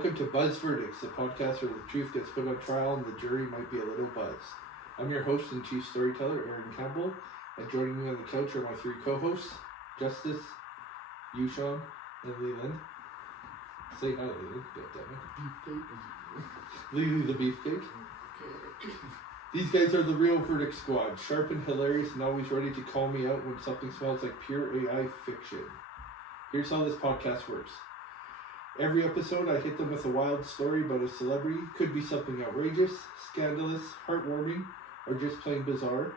Welcome to Buzz Verdicts, the podcast where the truth gets put on trial and the jury might be a little buzzed. I'm your host and chief storyteller, Aaron Campbell, and joining me on the couch are my three co-hosts, Justice, Yushan, and Leland. Say hi, Leland. Goddammit. Beefcake. Lily the Beefcake. These guys are the real Verdict Squad, sharp and hilarious and always ready to call me out when something smells like pure AI fiction. Here's how this podcast works. Every episode I hit them with a wild story about a celebrity. Could be something outrageous, scandalous, heartwarming, or just plain bizarre.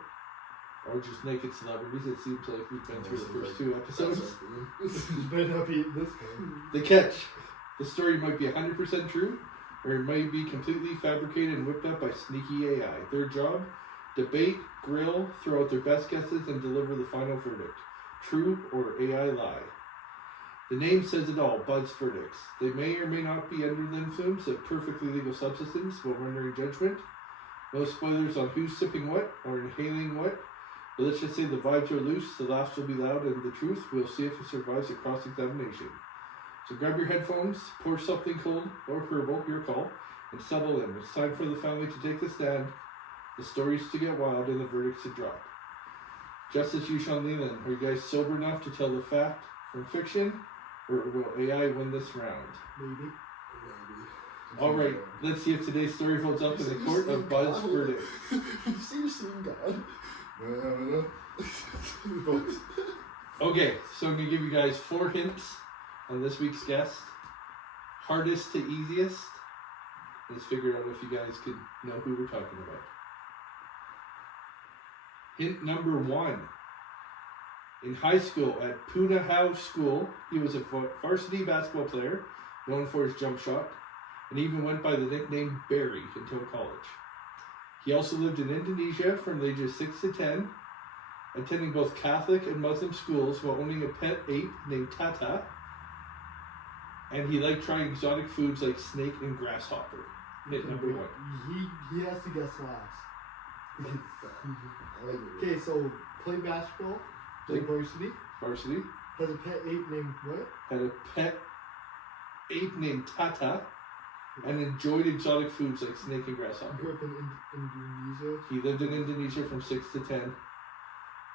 Or just naked celebrities. It seems like we've been through the first two episodes. You better not be this one. The catch. The story might be 100% true, or it might be completely fabricated and whipped up by sneaky AI. Their job? Debate, grill, throw out their best guesses, and deliver the final verdict. True or AI lie. The name says it all, Buzz Verdicts. They may or may not be under the influence of perfectly legal substances while rendering judgment. No spoilers on who's sipping what or inhaling what, but let's just say the vibes are loose, the laughs will be loud, and the truth, we'll see if it survives a cross-examination. So grab your headphones, pour something cold or herbal, your call, and settle in. It's time for the family to take the stand, the stories to get wild, and the verdicts to drop. Justice Yushan Leland, are you guys sober enough to tell the fact from fiction? Or will AI win this round? Maybe. Alright, let's see if today's story holds up in the court of Buzz Verdict. You see you're seeing God. Okay, so I'm going to give you guys 4 hints on this week's guest. Hardest to easiest. Let's figure out if you guys could know who we're talking about. Hint number 1. In high school at Puna House School, he was a varsity basketball player, known for his jump shot, and even went by the nickname Barry until college. He also lived in Indonesia from the ages 6 to 10, attending both Catholic and Muslim schools while owning a pet ape named Tata, and he liked trying exotic foods like snake and grasshopper. Hint number 1. He has to guess last. Okay, so play basketball. Play varsity. Varsity. Has a pet ape named what? Had a pet ape named Tata, and enjoyed exotic foods like snake and grasshopper. Grew up in Indonesia. He lived in Indonesia from 6 to 10,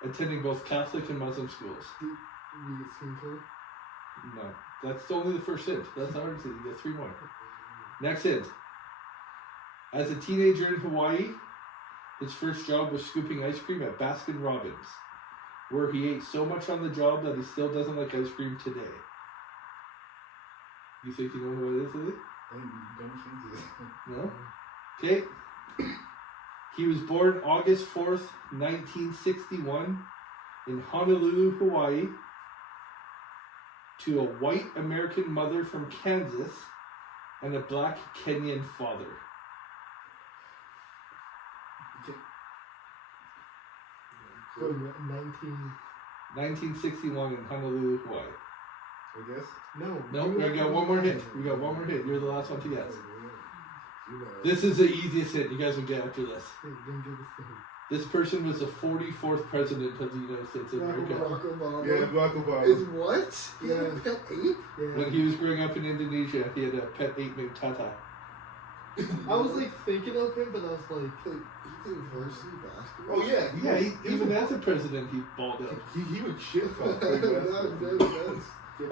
attending both Catholic and Muslim schools. Did we get skin color? No, that's only the first hint. That's the hardest hint. You get 3 more. Next hint. As a teenager in Hawaii, his first job was scooping ice cream at Baskin Robbins, where he ate so much on the job that he still doesn't like ice cream today. You think you know who it is, Lily? I don't think so. No? Okay. He was born August 4th, 1961 in Honolulu, Hawaii, to a white American mother from Kansas and a black Kenyan father. So 1961 in Honolulu, Hawaii. I guess? No. No, we got one more hit. We got one more hit. You're the last one to guess. This is the easiest hit. You guys will get after this. This person was the 44th president of the United States of America. Barack Obama. Yeah, Barack Obama. Is what? He had a pet ape? Yeah. When he was growing up in Indonesia, he had a pet ape named Tata. I was like thinking of him, but I was like, He did varsity basketball. Oh yeah, Even as a president, he balled out. he would shit talk.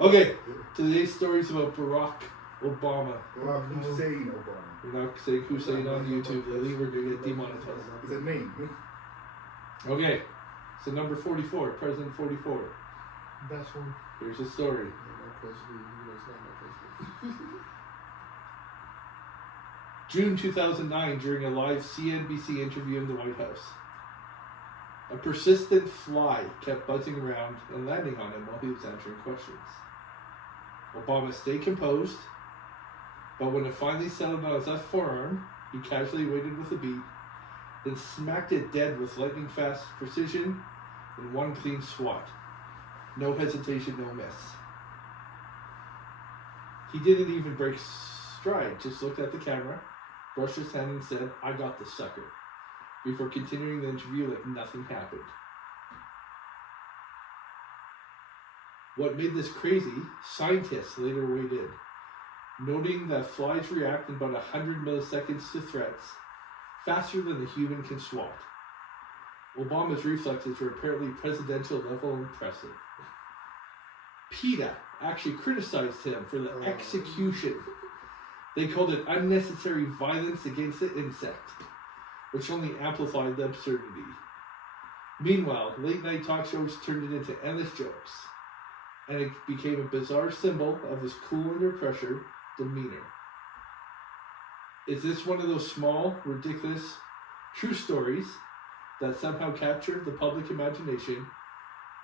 Okay, today's story is about Barack Obama. Barack Hussein Obama. We're not saying Hussein on YouTube, Lily. We're going to get demonetized. Is that name? Okay, so number 44, President 44. best one. Here's the story. My president, it's not my president. June 2009, during a live CNBC interview in the White House. A persistent fly kept buzzing around and landing on him while he was answering questions. Obama stayed composed, but when it finally settled on his left forearm, he casually waited with a beat, then smacked it dead with lightning-fast precision in one clean swat. No hesitation, no miss. He didn't even break stride, just looked at the camera, brushed his hand and said, "I got this sucker," before continuing the interview like nothing happened. What made this crazy, scientists later weighed in. noting that flies react in about 100 milliseconds to threats, faster than the human can swat. Obama's reflexes were apparently presidential level impressive. PETA actually criticized him for the execution. They called it unnecessary violence against the insect, which only amplified the absurdity. Meanwhile, late-night talk shows turned it into endless jokes, and it became a bizarre symbol of his cool under pressure demeanor. Is this one of those small, ridiculous, true stories that somehow captured the public imagination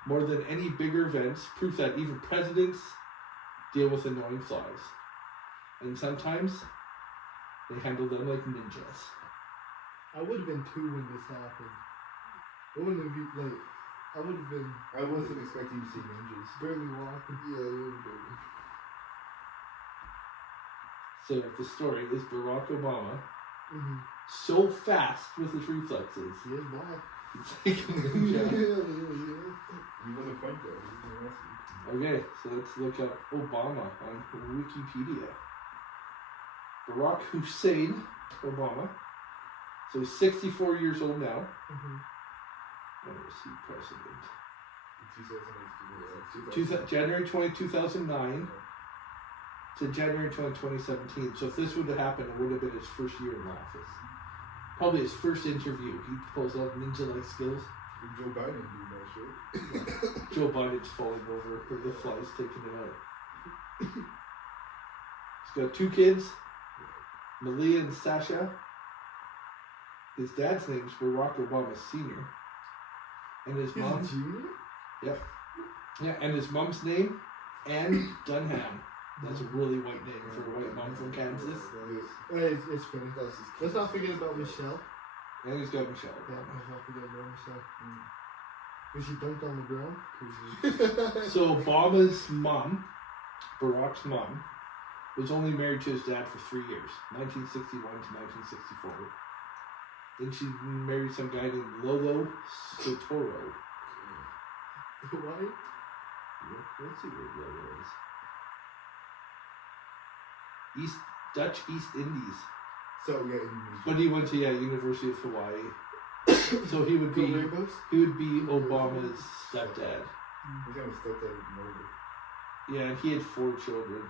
more than any bigger events, proof that even presidents deal with annoying flies? And sometimes they handle them like ninjas. I would have been 2 when this happened. It wouldn't have been like, I would have been I wasn't expecting to see ninjas. barely walking. Yeah, you would have. So the story is Barack Obama, Mm-hmm. so fast with his reflexes, He is black. it's like a ninja. He was a point guard. He was awesome. Okay, so let's look up Obama on Wikipedia. Barack Hussein Obama. So he's 64 years old now. Mm-hmm. When was he president? 2018. January 20, 2009 to January 20, 2017. So if this would have happened, it would have been his first year in office. Probably his first interview. He pulls out ninja-like skills. Joe Biden do that shit. Joe Biden's falling over, or the flies taking him out. He's got 2 kids, Malia and Sasha. His dad's name's Barack Obama Sr. And his He's mom, a junior? yeah, and his mom's name, Ann Dunham. That's a really white name for a white mom from Kansas. It's funny. That's his Let's not forget about Michelle. And he's got Michelle Yeah, Obama. let's not forget about Michelle. When she dunked on the ground. So Obama's mom, Barack's mom, was only married to his dad for 3 years, 1961 to 1964. Then she married some guy named Lolo Sotoro. Why? Let's see where Lolo is. Dutch East Indies. So yeah, Indonesia. But he went to University of Hawaii. So he would Go be Rainbows? Obama's stepdad. His name was stepdad with Murder. Yeah, and he had 4 children.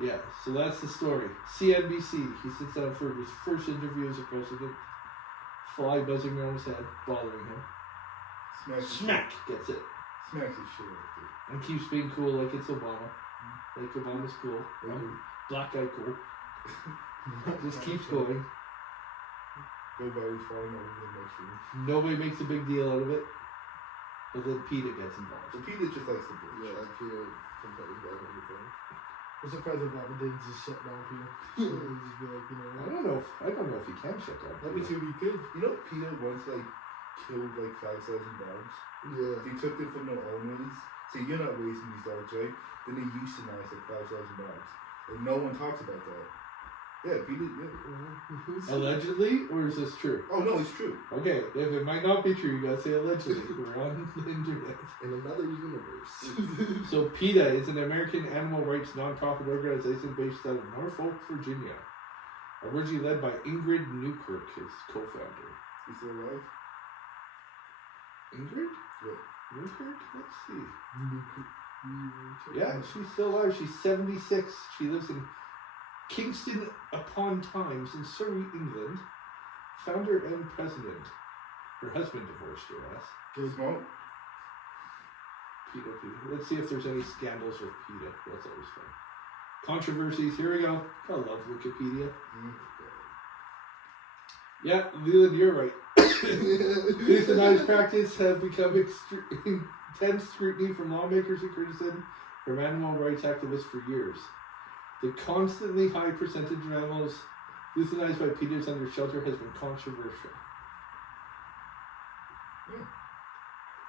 Yeah, so that's the story. CNBC, he sits down for his first interview as a president. Fly buzzing around his head, bothering him. Smack! Gets it. Smacks his shit out, dude. And keeps being cool like it's Obama. Like Obama's cool. Black guy cool. Just keeps going. Nobody's falling over the next room. Nobody makes a big deal out of it. But then PETA gets involved. So Peter just likes the bitch. Yeah, that Peter sometimes got everything. I'm surprised Obama didn't just shut down people. Just be like, you know I what? don't know if he can shut down. Let me see if he could. You know, Peter once killed 5,000 dogs. Yeah. They took them from their owners. So you're not raising these dogs, right? Then they euthanized 5,000 dogs. And no one talks about that. Yeah, Peter. Yeah. Allegedly, or is this true? Oh no, it's true. Okay, if it might not be true, you gotta say allegedly. We're on the internet. In another universe. So PETA is an American animal rights nonprofit organization based out of Norfolk, Virginia. Originally led by Ingrid Newkirk, his co-founder. He's still alive? Ingrid? Yeah. Newkirk? Let's see. Yeah, she's still alive. She's 76. She lives in Kingston upon Thames in Surrey, England. Founder and president. Her husband divorced her ass. Good smoke. PETA. Let's see if there's any scandals with PETA. That's always fun. Controversies. Here we go. I love Wikipedia. Yeah, Leland, you're right. Euthanized practice has become intense scrutiny from lawmakers and criticism from animal rights activists for years. The constantly high percentage of animals euthanized by PETAs under shelter has been controversial.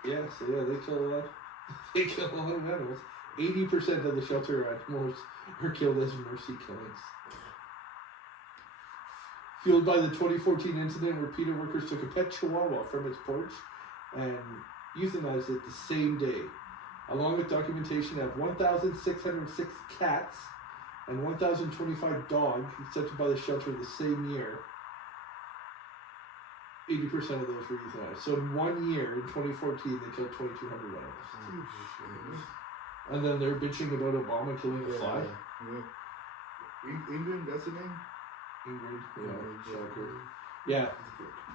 Yeah, so they kill a lot. They kill a lot of animals. 80% of the shelter animals are killed as mercy killings. Fueled by the 2014 incident where PETA workers took a pet chihuahua from its porch and euthanized it the same day along with documentation of 1,606 cats and 1,025 dogs accepted by the shelter the same year. 80% of those were euthanized. So in 1 year, in 2014, they killed 2,200 animals. And then they're bitching about Obama killing a fly. Yeah. England, that's the name? Ingrid. Yeah. Shocker. Yeah.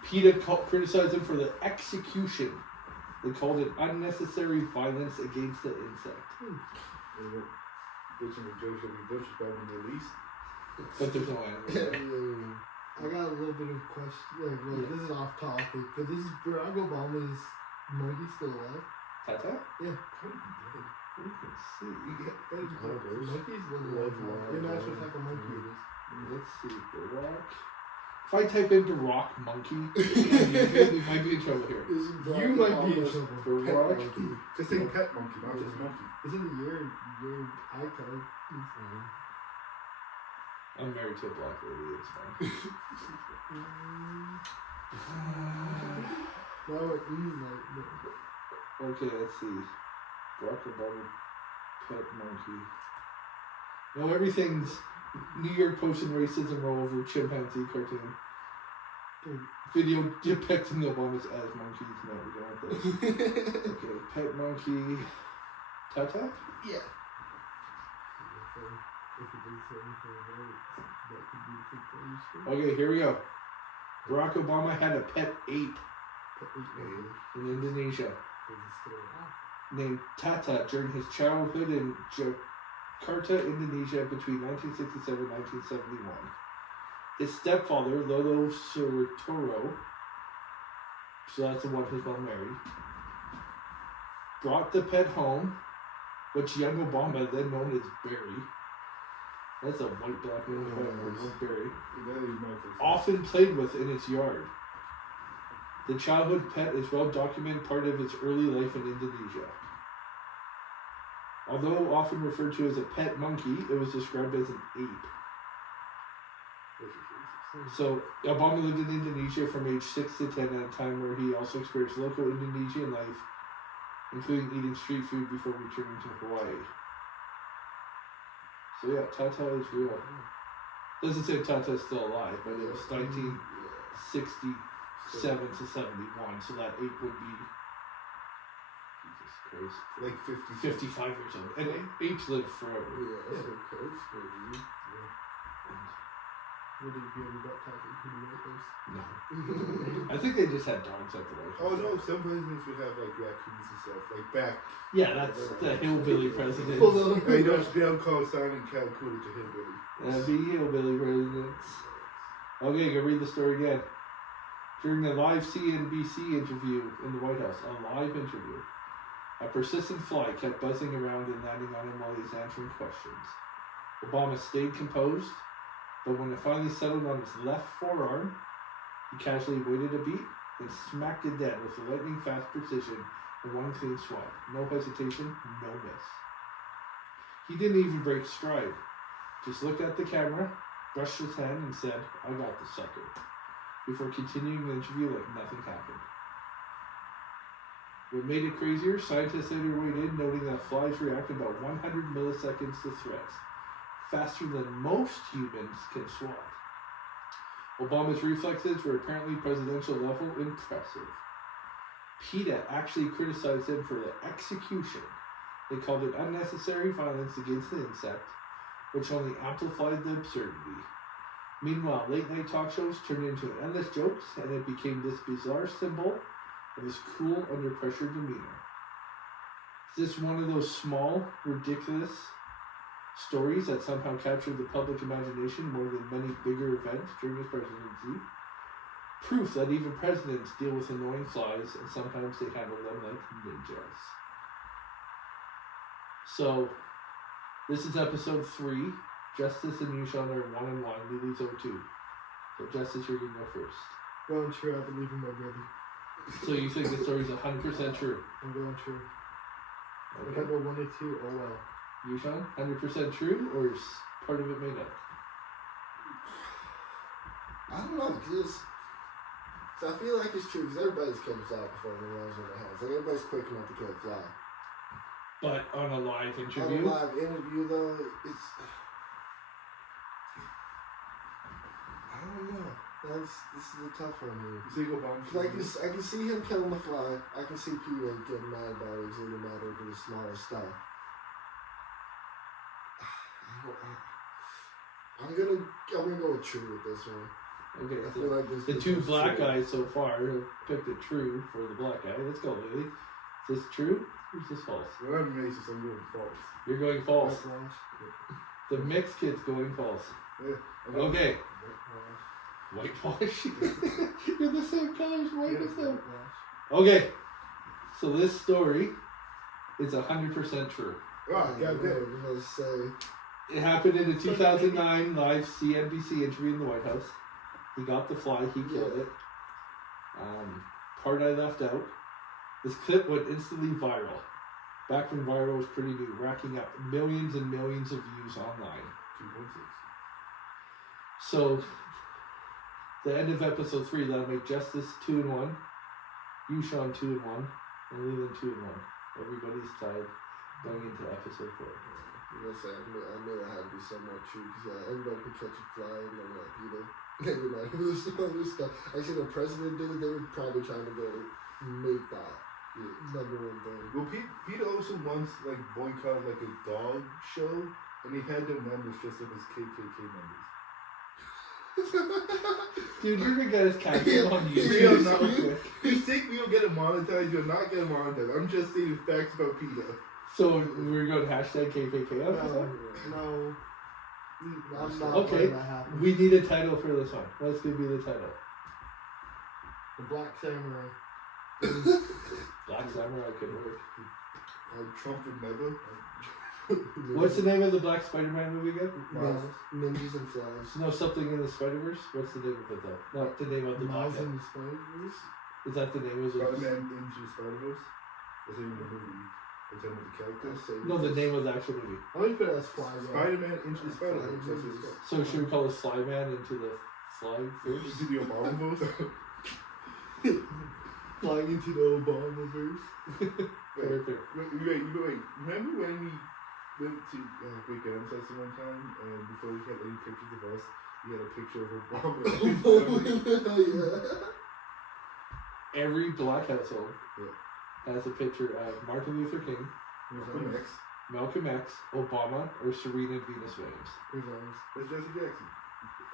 PETA criticized them for the execution. They called it unnecessary violence against the insect. Bitching with George W. Bush is probably released. But there's no animals. I got a little bit of question. Like, this is off topic, but this is Barack Obama's monkey still alive? Tata? Yeah. We can see. Monkeys live long. You're not sure what type of monkey it is. Let's see. Barack. If I type into rock monkey, we might be in trouble here. You might be in trouble. Barack. Just say pet monkey, not just monkey. Isn't it your icon? I'm married to a black lady, it's fine. Okay, let's see. Barack Obama pet monkey. No, everything's New York Post and racism roll over chimpanzee cartoon. Video depicting the Obamas as monkeys. No, we don't want that. Okay, pet monkey. Tata? Yeah. Okay, here we go. Barack Obama had a pet ape in Indonesia named Tata during his childhood in Jakarta, Indonesia between 1967 and 1971. His stepfather, Lolo Suratoro, so that's the one his mom married, brought the pet home, which young Obama, then known as Barry, that's a white black man, Barry, often played with in his yard. The childhood pet is well documented part of his early life in Indonesia. Although often referred to as a pet monkey, it was described as an ape. So, Obama lived in Indonesia from age 6 to 10 at a time where he also experienced local Indonesian life, including eating street food before returning to Hawaii. So yeah, Tata is real. Doesn't say Tata is still alive, but it was 1967 to 71, so that ape would be, Jesus Christ, like 55 years old. And apes live forever. Yeah, so close for you. What did you ever got Tata? Who do you those? No. I think they just had dogs at the White House. Oh no, some presidents would have like raccoons and stuff, like back. Yeah, that's the hillbilly president. Hey, don't call Simon Cowell to hillbilly. The hillbilly presidents. Okay, go read the story again. During a live CNBC interview in the White House, a live interview, a persistent fly kept buzzing around and landing on him while he was answering questions. Obama stayed composed, but when it finally settled on his left forearm, he casually waited a beat and smacked it dead with lightning fast precision in one clean swipe. No hesitation, no miss. He didn't even break stride. Just looked at the camera, brushed his hand, and said, "I got the sucker," before continuing the interview like nothing happened. What made it crazier, scientists later weighed in, noting that flies react about 100 milliseconds to threats, faster than most humans can swat. Obama's reflexes were apparently presidential level impressive. PETA actually criticized him for the execution. They called it unnecessary violence against the insect, which only amplified the absurdity. Meanwhile, late-night talk shows turned into endless jokes, and it became this bizarre symbol of his cool, under-pressure demeanor. Is this one of those small, ridiculous stories that somehow captured the public imagination more than many bigger events during his presidency? Proof that even presidents deal with annoying flies, and sometimes they handle them like ninjas. So, this is episode 3. Justice and Yushan are 1-1. Lily's 0-2. So, Justice, you're going to go first. Going true, I believe in my brother. So, you think the story's 100% true? I'm going true. Okay. If I go 1 or 2, oh well. Yushan, 100% true, or is part of it made up? I don't know, because so I feel like it's true, because everybody's killed a fly before in the ones in the house. Like, everybody's quick enough to kill a fly. But on a live On a interview, live interview, though, it's. I don't know. This is a tough one here. You think Obama? 'Cause I can see him killing the fly. I can see Peter getting mad about it. He's getting mad over the smaller stuff. I'm gonna go with true with this one. okay, I so feel like this. the two black guys so far have picked it true for the black guy. Let's go, Lily. Is this true or is this false? Well, I'm racist. I'm going false. You're going false. Whitewash. The mixed kid's going false. Yeah. I'm going Okay. whitewash. Whitewash. You're the same color as white as them. Whitewash. Okay. So this story is 100% true. Oh, goddamn. Let's say. It happened in a 2009 live CNBC interview in the White House. He got the fly. He killed it. Part I left out. This clip went instantly viral. Back when viral was pretty new, racking up millions and millions of views online. 2.6. So, the end of episode 3, that'll make Justice 2-1, you, Sean, 2-1, and Leland 2-1. Everybody's tied going into episode 4. Listen, I knew it had to be somewhat true because everybody can catch a fly and then Peter. Maybe not. It was some other stuff. Actually, the president did it. They were probably trying to go make that number one thing. Well, Peter also once boycotted a dog show, and he had their members dressed up as KKK members. Dude, you're gonna get us canceled on We YouTube are so not. quick. You think we'll get it monetized? You'll not get it monetized. I'm just stating facts about Peter. So, we're going hashtag KKK on this one? No. I'm not Okay, letting that happen. we need a title for this one. What's gonna be the title? The Black Samurai. Black Samurai could work. Trump would never. What's the name of the Black Spider-Man movie again? Ninjas and flies. No, something in the Spider-Verse? What's the name of it though? Not the name of the Black Miles guy. and the Spider-Verse. Is that the name of it? Spider-Man into the Spider-Verse? That's even the movie. They're talking about the characters. No, the name of the actual movie. I always put it as Fly Guy. Spider-Man into the Spider-Verse. That's what it's called. So should we call it Slyman into the Fly Verse? Into the Obama verse? Flying into the Obama-verse. Fair. Wait. Remember when we went to Great Ancestor one time, and before we had any pictures of us, we had a picture of Obama. Yeah. Every black household Yeah. has a picture of Martin Luther King, Malcolm X. Malcolm X, Obama, or Serena Venus Williams. Who's ours? That's Jesse Jackson.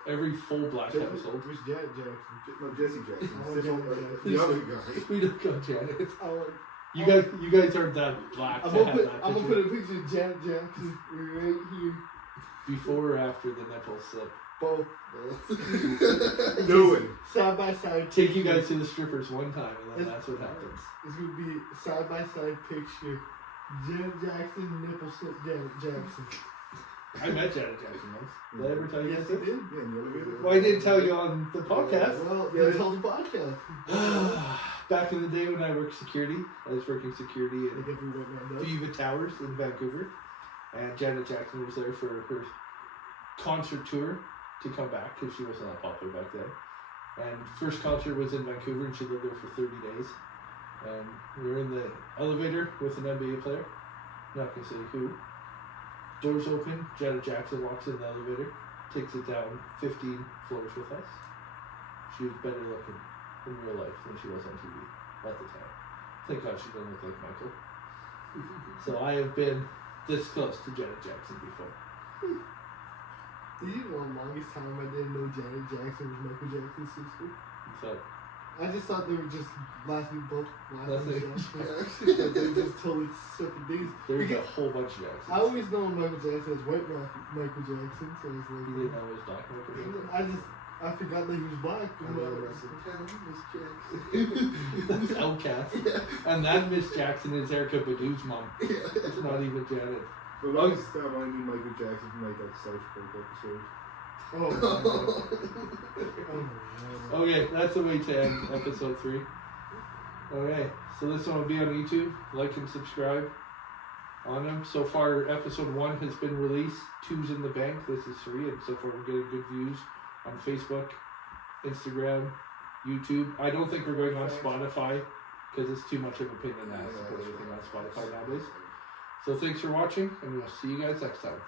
Every full black household. Who's Janet Jackson? No, Jesse Jackson. Oh, It's Janet different, Jackson. the other guy. We don't go Janet. Oh, You guys aren't that black I'm to gonna have that put picture. a picture of Janet Jackson right here. Before or after the nipple slip. Both. Do it. Side by side. Take you guys to the strippers one time, and then that's what happens. It's gonna be side by side picture. Janet Jackson, nipple slip Janet Jackson. I met Janet Jackson once. Did I ever tell you Yes, guys you this? did. Yeah, and the other guy. Well, I didn't tell you on the podcast. Well, Yeah. that's all the podcast. Back in the day when I worked security, I was working security Like at every white man does. Viva Towers in Vancouver, and Janet Jackson was there for her concert tour to come back because she wasn't that popular back then. And first concert was in Vancouver, and she lived there for 30 days. And we were in the elevator with an NBA player. Not gonna say who. Doors open. Janet Jackson walks in the elevator, takes it down 15 floors with us. She was better looking in real life than she was on TV at the time. Thank God she doesn't look like Michael. So I have been this close to Janet Jackson before. Did you know the longest time I didn't know Janet Jackson was Michael Jackson's sister? So I just thought they were just both last That's name it. Jackson. But they were just totally separate things. there's a whole bunch of Jacksons. I always know Michael Jackson as white Michael Jackson, so it's You like didn't know it was Black Michael Jackson? I forgot that he was black. I You know know? that's Miss Jackson. That's Outcast. And that Miss Jackson is Erica Badu's mom. Yeah. It's not even Janet. The longest time I knew Michael Jackson from that South Park episode. Oh, my God. Okay, that's the way to end episode 3. Okay, so this one will be on YouTube. Like and subscribe on them. So far, episode 1 has been released. 2's in the bank. This is 3, and so far we're getting good views on Facebook, Instagram, YouTube. I don't think we're going on Spotify because it's too much of a pain in the ass to put anything on Spotify nowadays. So thanks for watching, and we'll see you guys next time.